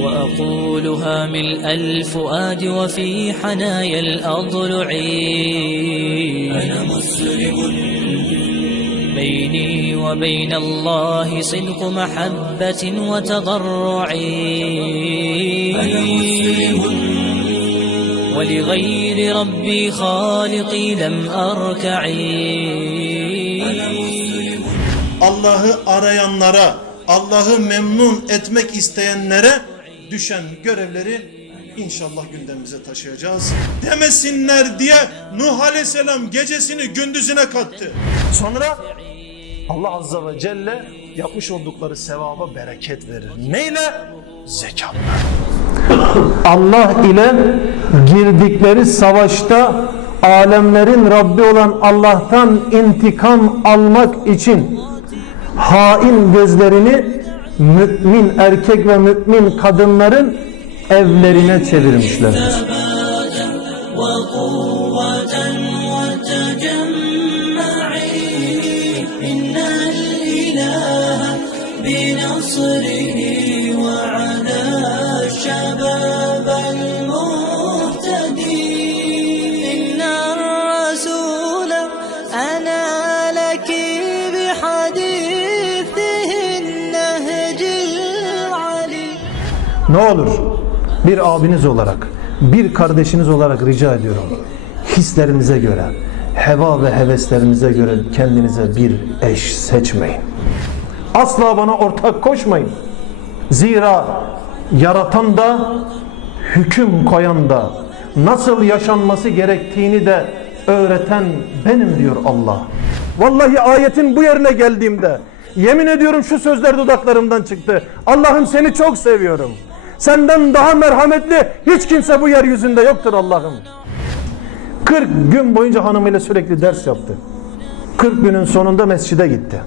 وأقولها ملء الفؤاد وفي حنايا الأضلع أنا مسلم. بيني وبين الله صدق محبة وتضرع. أنا مسلم. ولغير ربي خالقي لم أركع Allah'ı arayanlara, Allah'ı memnun etmek isteyenlere düşen görevleri inşallah gündemimize taşıyacağız. Demesinler diye Nuh Aleyhisselam gecesini gündüzüne kattı. Sonra Allah Azze ve Celle yapmış oldukları sevaba bereket verir. Neyle? Zekatla. Allah ile girdikleri savaşta alemlerin Rabbi olan Allah'tan intikam almak için hain gözlerini mümin erkek ve mümin kadınların evlerine çevirmişlerdir. وقوة وتجمعي Ne olur bir abiniz olarak, bir kardeşiniz olarak rica ediyorum. Hislerinize göre, heva ve heveslerinize göre kendinize bir eş seçmeyin. Asla bana ortak koşmayın. Zira yaratan da, hüküm koyan da, nasıl yaşanması gerektiğini de öğreten benim diyor Allah. Vallahi ayetin bu yerine geldiğimde yemin ediyorum şu sözler dudaklarımdan çıktı. Allah'ım seni çok seviyorum. Senden daha merhametli hiç kimse bu yeryüzünde yoktur Allah'ım. 40 gün boyunca hanımıyla sürekli ders yaptı. 40 günün sonunda mescide gitti.